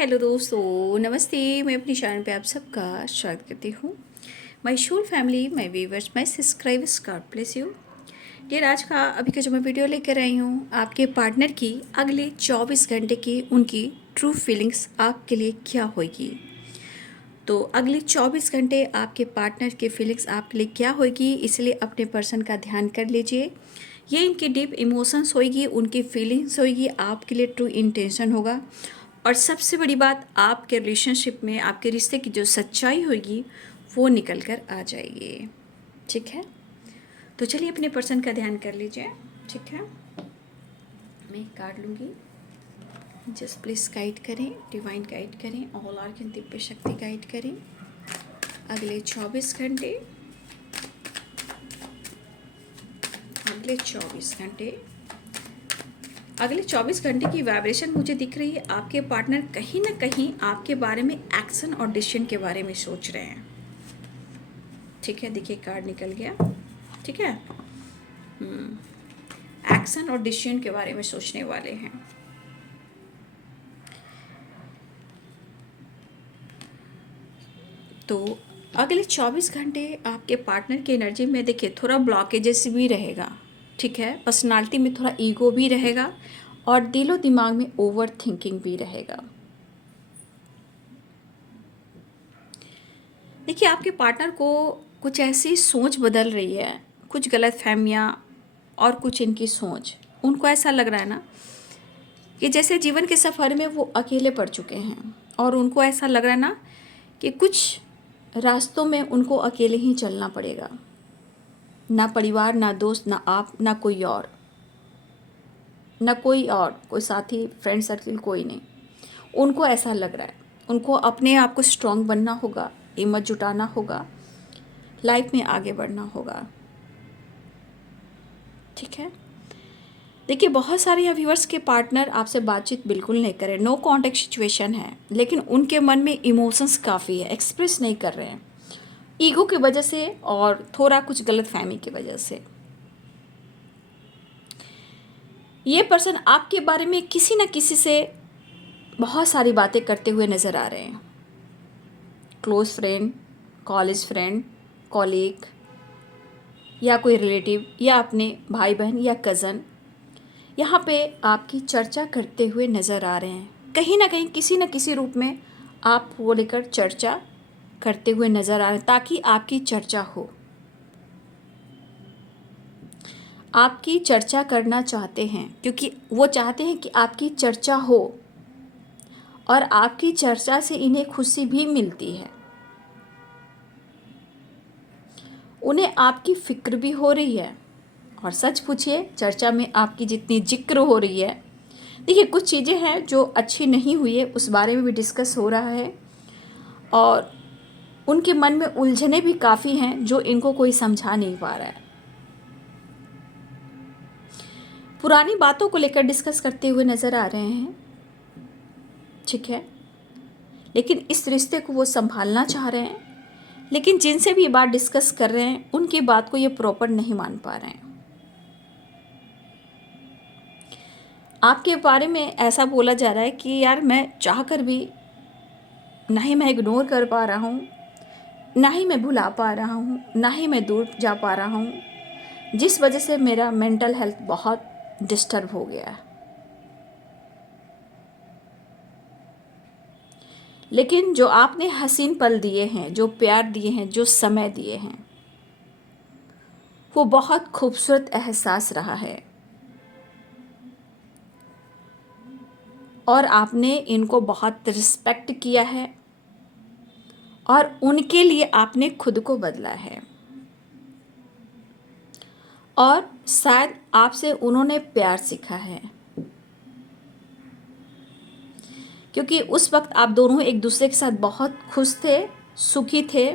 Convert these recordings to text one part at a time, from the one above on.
Hello दोस्तों, नमस्ते। मैं अपनी चैनल पे आप सबका स्वागत करती हूँ। My whole family, my viewers, my subscribers, God bless you. Dear, आज का अभी का जो मैं वीडियो लेकर आई हूँ, आपके पार्टनर की अगले 24 घंटे की उनकी ट्रू फीलिंग्स आपके लिए क्या होगी। तो अगले 24 घंटे आपके पार्टनर की फीलिंग्स आपके लिए क्या होगी, इसलिए अपने पर्सन का ध्यान कर लीजिए। ये इनकी डीप इमोशंस होगी, उनकी फीलिंग्स होगी, आपके लिए ट्रू इंटेंशन होगा। और सबसे बड़ी बात, आपके रिलेशनशिप में आपके रिश्ते की जो सच्चाई होगी वो निकल कर आ जाएगी। ठीक है, तो चलिए अपने पर्सन का ध्यान कर लीजिए। ठीक है, मैं एक कार्ड लूँगी। जस्ट प्लीज़ गाइड करें, डिवाइन गाइड करें, ऑल आर्कन दिव्य शक्ति गाइड करें। अगले 24 घंटे, अगले 24 घंटे, अगले 24 घंटे की वाइब्रेशन मुझे दिख रही है। आपके पार्टनर कहीं ना कहीं आपके बारे में एक्शन और डिसीजन के बारे में सोच रहे हैं। ठीक है, देखिए कार्ड निकल गया। ठीक है, एक्शन और डिसीजन के बारे में सोचने वाले हैं। तो अगले 24 घंटे आपके पार्टनर की एनर्जी में देखिए थोड़ा ब्लॉकेजेस भी रहेगा। ठीक है, पर्सनालिटी में थोड़ा ईगो भी रहेगा और दिलो दिमाग में ओवर थिंकिंग भी रहेगा। देखिए, आपके पार्टनर को कुछ ऐसी सोच बदल रही है, कुछ गलत फहमियाँ और कुछ इनकी सोच। उनको ऐसा लग रहा है ना कि जैसे जीवन के सफ़र में वो अकेले पड़ चुके हैं, और उनको ऐसा लग रहा है ना कि कुछ रास्तों में उनको अकेले ही चलना पड़ेगा। ना परिवार, ना दोस्त, ना आप, ना कोई और, ना कोई साथी, फ्रेंड सर्किल, कोई नहीं। उनको ऐसा लग रहा है। उनको अपने आप को स्ट्रांग बनना होगा, हिम्मत जुटाना होगा, लाइफ में आगे बढ़ना होगा। ठीक है, देखिए बहुत सारे यहाँ व्यूअर्स के पार्टनर आपसे बातचीत बिल्कुल नहीं कर रहे, नो कांटेक्ट सिचुएशन है, लेकिन उनके मन में इमोशंस काफ़ी है, एक्सप्रेस नहीं कर रहे हैं, ईगो की वजह से और थोड़ा कुछ गलतफहमी की वजह से। ये पर्सन आपके बारे में किसी न किसी से बहुत सारी बातें करते हुए नज़र आ रहे हैं। Close friend, college friend, colleague, या कोई रिलेटिव, या अपने भाई बहन या कज़न, यहाँ पे आपकी चर्चा करते हुए नज़र आ रहे हैं। कहीं ना कहीं किसी न किसी रूप में आप वो लेकर चर्चा करते हुए नज़र आ रहे हैं, ताकि आपकी चर्चा हो। आपकी चर्चा करना चाहते हैं क्योंकि वो चाहते हैं कि आपकी चर्चा हो, और आपकी चर्चा से इन्हें खुशी भी मिलती है। उन्हें आपकी फ़िक्र भी हो रही है। और सच पूछिए, चर्चा में आपकी जितनी जिक्र हो रही है, देखिए कुछ चीज़ें हैं जो अच्छी नहीं हुई है, उस बारे में भी डिस्कस हो रहा है, और उनके मन में उलझने भी काफ़ी हैं जो इनको कोई समझा नहीं पा रहा है। पुरानी बातों को लेकर डिस्कस करते हुए नज़र आ रहे हैं। ठीक है, लेकिन इस रिश्ते को वो संभालना चाह रहे हैं, लेकिन जिनसे भी ये बात डिस्कस कर रहे हैं उनकी बात को ये प्रॉपर नहीं मान पा रहे हैं। आपके बारे में ऐसा बोला जा रहा है कि यार मैं चाह कर भी ना ही मैं इग्नोर कर पा रहा हूँ, ना ही मैं भुला पा रहा हूँ, ना ही मैं दूर जा पा रहा हूँ, जिस वजह से मेरा मेंटल हेल्थ बहुत डिस्टर्ब हो गया है। लेकिन जो आपने हसीन पल दिए हैं, जो प्यार दिए हैं, जो समय दिए हैं, वो बहुत खूबसूरत एहसास रहा है, और आपने इनको बहुत रिस्पेक्ट किया है, और उनके लिए आपने खुद को बदला है, और शायद आपसे उन्होंने प्यार सीखा है, क्योंकि उस वक्त आप दोनों एक दूसरे के साथ बहुत खुश थे, सुखी थे,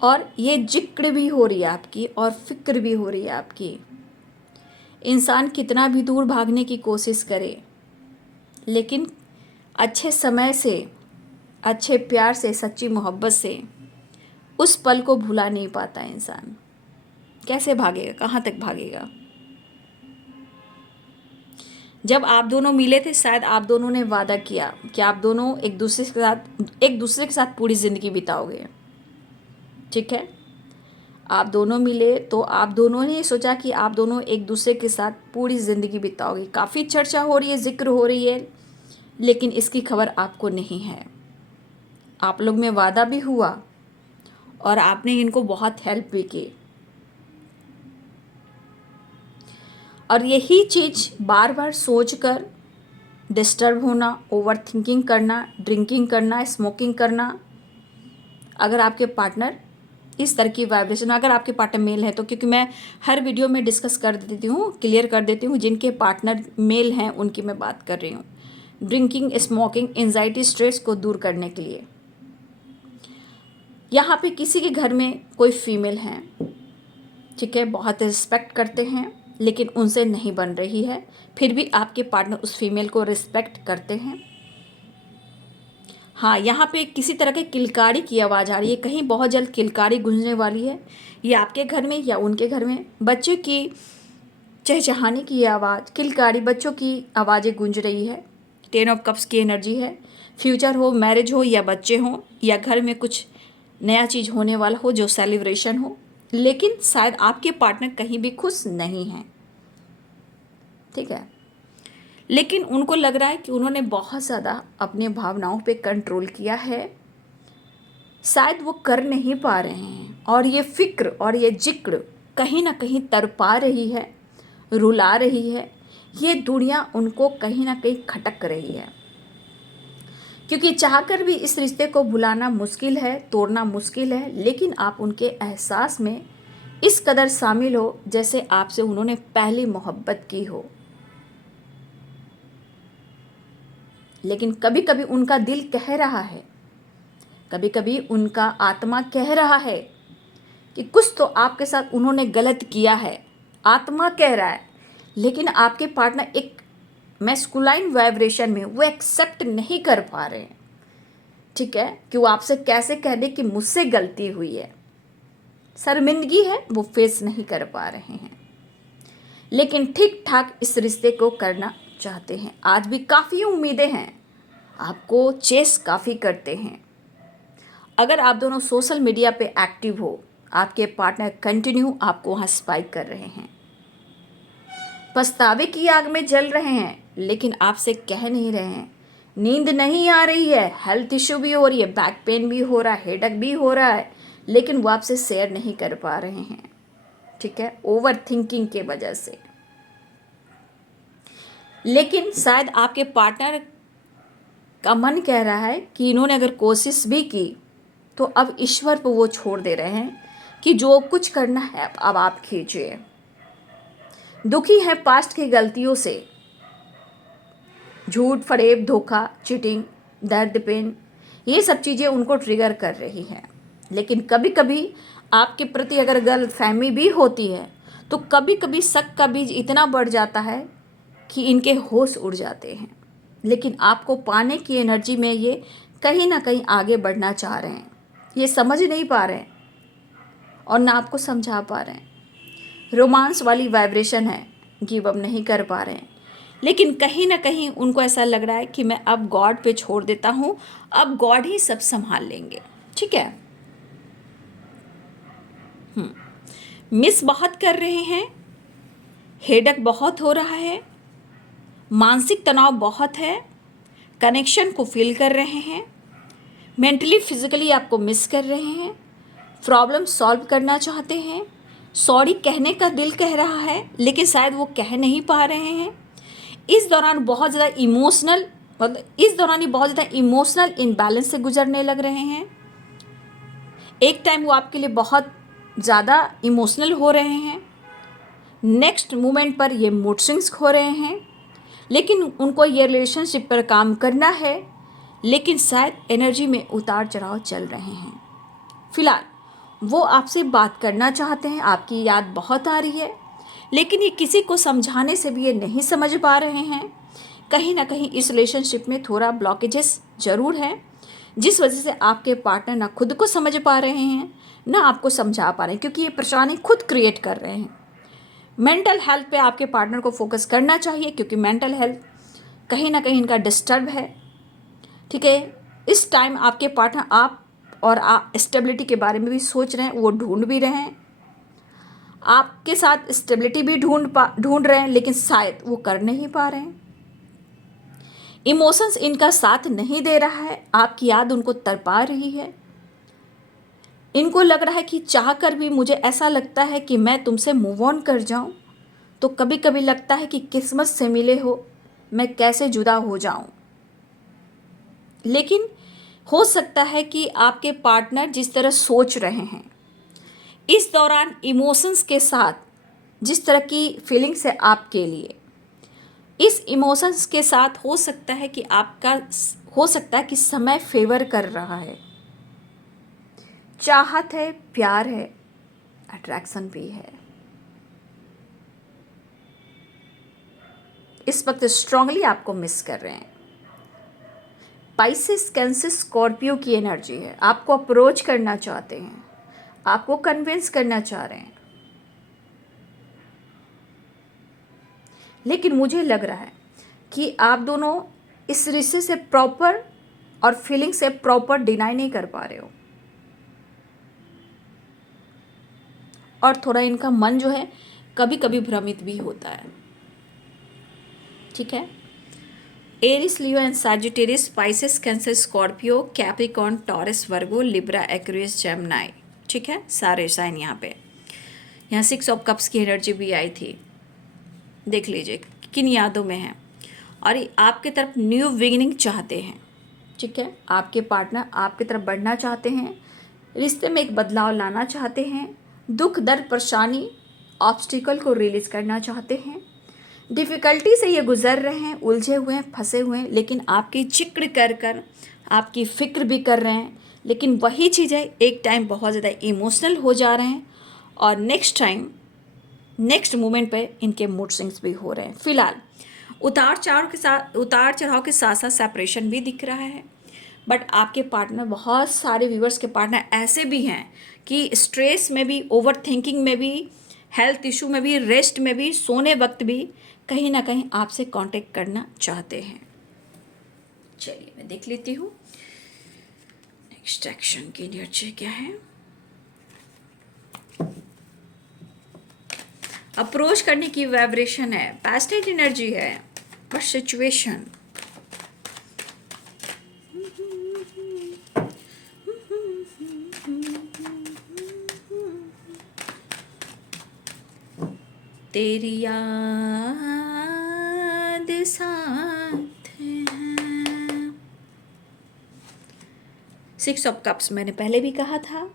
और ये जिक्र भी हो रही है आपकी और फिक्र भी हो रही है आपकी। इंसान कितना भी दूर भागने की कोशिश करे, लेकिन अच्छे समय से, अच्छे प्यार से, सच्ची मोहब्बत से उस पल को भुला नहीं पाता इंसान। कैसे भागेगा, कहाँ तक भागेगा। जब आप दोनों मिले थे शायद आप दोनों ने वादा किया कि आप दोनों एक दूसरे के साथ पूरी ज़िंदगी बिताओगे। ठीक है, आप दोनों मिले तो आप दोनों ने सोचा कि आप दोनों एक दूसरे के साथ पूरी ज़िंदगी बिताओगे। काफ़ी चर्चा हो रही है, जिक्र हो रही है, लेकिन इसकी खबर आपको नहीं है। आप लोग में वादा भी हुआ और आपने इनको बहुत हेल्प भी की, और यही चीज़ बार बार सोचकर डिस्टर्ब होना, ओवर थिंकिंग करना, ड्रिंकिंग करना, स्मोकिंग करना, अगर आपके पार्टनर इस तरह की वाइब्रेशन, अगर आपके पार्टनर मेल है तो, क्योंकि मैं हर वीडियो में डिस्कस कर देती हूँ, क्लियर कर देती हूँ, जिनके पार्टनर मेल हैं उनकी मैं बात कर रही हूँ। ड्रिंकिंग, स्मोकिंग, एंजाइटी, स्ट्रेस को दूर करने के लिए। यहाँ पे किसी के घर में कोई फीमेल है, ठीक है, बहुत रिस्पेक्ट करते हैं, लेकिन उनसे नहीं बन रही है, फिर भी आपके पार्टनर उस फीमेल को रिस्पेक्ट करते हैं। हाँ, यहाँ पे किसी तरह के किलकारी की आवाज़ आ रही है, कहीं बहुत जल्द किलकारी गूंजने वाली है, ये आपके घर में या उनके घर में। बच्चों की चहचहाने की आवाज़, किलकारी बच्चों की आवाज़ें गूंज रही है। 10 ऑफ कप्स की एनर्जी है। फ्यूचर हो, मैरिज हो या बच्चे हों, या घर में कुछ नया चीज़ होने वाला हो जो सेलिब्रेशन हो, लेकिन शायद आपके पार्टनर कहीं भी खुश नहीं हैं। ठीक है, लेकिन उनको लग रहा है कि उन्होंने बहुत ज़्यादा अपने भावनाओं पे कंट्रोल किया है, शायद वो कर नहीं पा रहे हैं, और ये फिक्र और ये जिक्र कहीं ना कहीं तड़पा रही है, रुला रही है। ये दुनिया उनको कहीं ना कहीं खटक रही है, क्योंकि चाहकर भी इस रिश्ते को भुलाना मुश्किल है, तोड़ना मुश्किल है, लेकिन आप उनके एहसास में इस कदर शामिल हो जैसे आपसे उन्होंने पहली मोहब्बत की हो। लेकिन कभी कभी उनका दिल कह रहा है, कभी कभी उनका आत्मा कह रहा है कि कुछ तो आपके साथ उन्होंने गलत किया है। आत्मा कह रहा है, लेकिन आपके पार्टनर एक मैस्कुलाइन वाइब्रेशन में वो एक्सेप्ट नहीं कर पा रहे हैं। ठीक है, कि वो आपसे कैसे कह दे कि मुझसे गलती हुई है, शर्मिंदगी है, वो फेस नहीं कर पा रहे हैं, लेकिन ठीक ठाक इस रिश्ते को करना चाहते हैं। आज भी काफ़ी उम्मीदें हैं, आपको चेस काफ़ी करते हैं। अगर आप दोनों सोशल मीडिया पे एक्टिव हो, आपके पार्टनर कंटिन्यू आपको वहाँ स्पाई कर रहे हैं, पछतावे की आग में जल रहे हैं, लेकिन आपसे कह नहीं रहे हैं। नींद नहीं आ रही है, हेल्थ इश्यू भी हो रही है, बैक पेन भी हो रहा है, हेडेक भी हो रहा है, लेकिन वो आपसे शेयर नहीं कर पा रहे हैं। ठीक है, ओवर थिंकिंग के वजह से। लेकिन शायद आपके पार्टनर का मन कह रहा है कि इन्होंने अगर कोशिश भी की तो अब ईश्वर पर वो छोड़ दे रहे हैं कि जो कुछ करना है अब आप कीजिए। दुखी है पास्ट की गलतियों से, झूठ, फरेब, धोखा, चीटिंग, दर्द, पेन, ये सब चीज़ें उनको ट्रिगर कर रही हैं। लेकिन कभी कभी आपके प्रति अगर गलतफहमी भी होती है तो कभी कभी शक का बीज इतना बढ़ जाता है कि इनके होश उड़ जाते हैं। लेकिन आपको पाने की एनर्जी में ये कहीं ना कहीं आगे बढ़ना चाह रहे हैं, ये समझ नहीं पा रहे हैं और ना आपको समझा पा रहे हैं। रोमांस वाली वाइब्रेशन है, गिव अप नहीं कर पा रहे हैं, लेकिन कहीं ना कहीं उनको ऐसा लग रहा है कि मैं अब गॉड पे छोड़ देता हूँ, अब गॉड ही सब संभाल लेंगे। ठीक है, मिस बहुत कर रहे हैं, हेडेक बहुत हो रहा है, मानसिक तनाव बहुत है, कनेक्शन को फील कर रहे हैं, मेंटली फिजिकली आपको मिस कर रहे हैं, प्रॉब्लम सॉल्व करना चाहते हैं, सॉरी कहने का दिल कह रहा है, लेकिन शायद वो कह नहीं पा रहे हैं। इस दौरान बहुत ज़्यादा इमोशनल इम्बैलेंस से गुजरने लग रहे हैं। एक टाइम वो आपके लिए बहुत ज़्यादा इमोशनल हो रहे हैं, नेक्स्ट मोमेंट पर ये मूड स्विंग्स हो रहे हैं, लेकिन उनको ये रिलेशनशिप पर काम करना है, लेकिन शायद एनर्जी में उतार चढ़ाव चल रहे हैं। फिलहाल वो आपसे बात करना चाहते हैं, आपकी याद बहुत आ रही है, लेकिन ये किसी को समझाने से भी ये नहीं समझ पा रहे हैं। कहीं ना कहीं इस रिलेशनशिप में थोड़ा ब्लॉकेजेस ज़रूर है, जिस वजह से आपके पार्टनर ना खुद को समझ पा रहे हैं, ना आपको समझा पा रहे हैं, क्योंकि ये परेशानी खुद क्रिएट कर रहे हैं। मेंटल हेल्थ पे आपके पार्टनर को फोकस करना चाहिए, क्योंकि मेंटल हेल्थ कहीं ना कहीं इनका डिस्टर्ब है। ठीक है, इस टाइम आपके पार्टनर आप और स्टेबिलिटी के बारे में भी सोच रहे हैं, वो ढूंढ भी रहे हैं, आपके साथ स्टेबिलिटी भी ढूंढ रहे हैं, लेकिन शायद वो कर नहीं पा रहे हैं। इमोशंस इनका साथ नहीं दे रहा है, आपकी याद उनको तड़पा रही है। इनको लग रहा है कि चाह कर भी मुझे ऐसा लगता है कि मैं तुमसे मूव ऑन कर जाऊं, तो कभी कभी लगता है कि किस्मत से मिले हो मैं कैसे जुदा हो जाऊं। लेकिन हो सकता है कि आपके पार्टनर जिस तरह सोच रहे हैं इस दौरान इमोशंस के साथ, जिस तरह की फीलिंग्स है आपके लिए, इस इमोशंस के साथ हो सकता है कि समय फेवर कर रहा है। चाहत है, प्यार है, अट्रैक्शन भी है। इस वक्त स्ट्रांगली आपको मिस कर रहे हैं। पाइसेस, कैंसर, स्कॉर्पियो की एनर्जी है। आपको अप्रोच करना चाहते हैं, आपको कन्विंस करना चाह रहे हैं, लेकिन मुझे लग रहा है कि आप दोनों इस रिश्ते से प्रॉपर और फीलिंग से प्रॉपर डिनाई नहीं कर पा रहे हो, और थोड़ा इनका मन जो है कभी कभी भ्रमित भी होता है। ठीक है, Aries, Leo and Sagittarius, Pisces, Cancer, Scorpio, Capricorn, Taurus, Virgo, Libra, Aquarius, Gemini. ठीक है, सारे साइन यहाँ 6 ऑफ कप्स की एनर्जी भी आई थी। देख लीजिए किन यादों में है, और ये आपके तरफ न्यू बिगिनिंग चाहते हैं। ठीक है, आपके पार्टनर आपकी तरफ बढ़ना चाहते हैं, रिश्ते में एक बदलाव लाना चाहते हैं, दुख, दर्द, परेशानी, ऑब्स्टिकल को रिलीज करना चाहते हैं। डिफ़िकल्टी से ये गुजर रहे हैं, उलझे हुए हैं, फंसे हुए हैं, लेकिन आपकी जिक्र कर आपकी फ़िक्र भी कर रहे हैं। लेकिन वही चीज़ है, एक टाइम बहुत ज़्यादा इमोशनल हो जा रहे हैं, और नेक्स्ट मोमेंट पे इनके मूड स्विंग्स भी हो रहे हैं। फिलहाल उतार चढ़ाव के साथ साथ सेपरेशन भी दिख रहा है। बट आपके पार्टनर, बहुत सारे व्यूअर्स के पार्टनर ऐसे भी हैं कि स्ट्रेस में भी, ओवर थिंकिंग में भी, हेल्थ इशू में भी, रेस्ट में भी, सोने वक्त भी कहीं ना कहीं आपसे कांटेक्ट करना चाहते हैं। चलिए मैं देख लेती हूँ नेक्स्ट एक्शन की एनर्जी क्या है। अप्रोच करने की वाइब्रेशन है, पैशनेट एनर्जी है, पर सिचुएशन तेरी याद साथ है। 6 ऑफ कप्स मैंने पहले भी कहा था,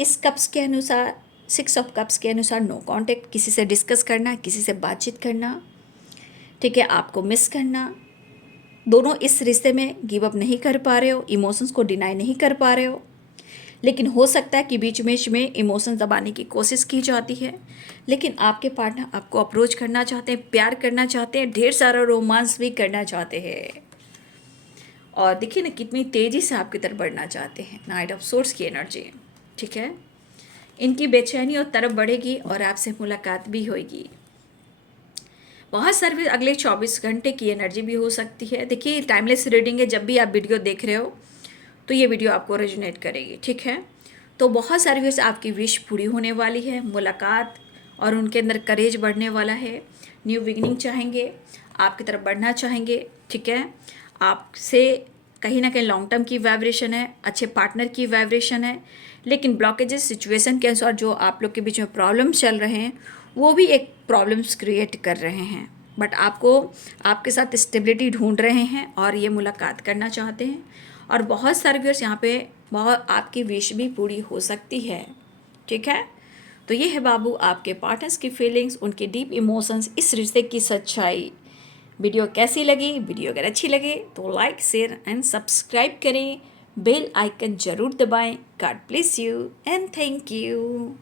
इस कप्स के अनुसार, 6 ऑफ कप्स के अनुसार नो कांटेक्ट, किसी से डिस्कस करना, किसी से बातचीत करना। ठीक है, आपको मिस करना। दोनों इस रिश्ते में गिव अप नहीं कर पा रहे हो, इमोशंस को डिनाई नहीं कर पा रहे हो, लेकिन हो सकता है कि बीच बीच में इमोशंस दबाने की कोशिश की जाती है। लेकिन आपके पार्टनर आपको अप्रोच करना चाहते हैं, प्यार करना चाहते हैं, ढेर सारा रोमांस भी करना चाहते हैं, और देखिए ना कितनी तेज़ी से आपकी तरफ बढ़ना चाहते हैं। नाइट ऑफ सोर्स की एनर्जी। ठीक है, इनकी बेचैनी और तरफ बढ़ेगी और आपसे मुलाकात भी होगी। बहुत सारे अगले 24 घंटे की एनर्जी भी हो सकती है। देखिए टाइमलेस रीडिंग है, जब भी आप वीडियो देख रहे हो तो ये वीडियो आपको रेजोनेट करेगी। ठीक है, तो बहुत सारी विश आपकी विश पूरी होने वाली है, मुलाकात, और उनके अंदर करेज बढ़ने वाला है, न्यू बिगिनिंग चाहेंगे, आपकी तरफ बढ़ना चाहेंगे। ठीक है, आपसे कहीं ना कहीं लॉन्ग टर्म की वाइब्रेशन है, अच्छे पार्टनर की वाइब्रेशन है, लेकिन ब्लॉकेजेस सिचुएशन के अनुसार जो आप लोग के बीच में प्रॉब्लम्स चल रहे हैं वो भी एक प्रॉब्लम्स क्रिएट कर रहे हैं। बट आपको आपके साथ स्टेबिलिटी ढूंढ रहे हैं और ये मुलाकात करना चाहते हैं, और बहुत सारे व्यूअर्स यहाँ पे बहुत आपकी विश भी पूरी हो सकती है। ठीक है, तो ये है बाबू आपके पार्टनर्स की फीलिंग्स, उनके डीप इमोशंस, इस रिश्ते की सच्चाई। वीडियो कैसी लगी? वीडियो अगर अच्छी लगे तो लाइक, शेयर एंड सब्सक्राइब करें, बेल आइकन जरूर दबाएं। God bless you and thank you.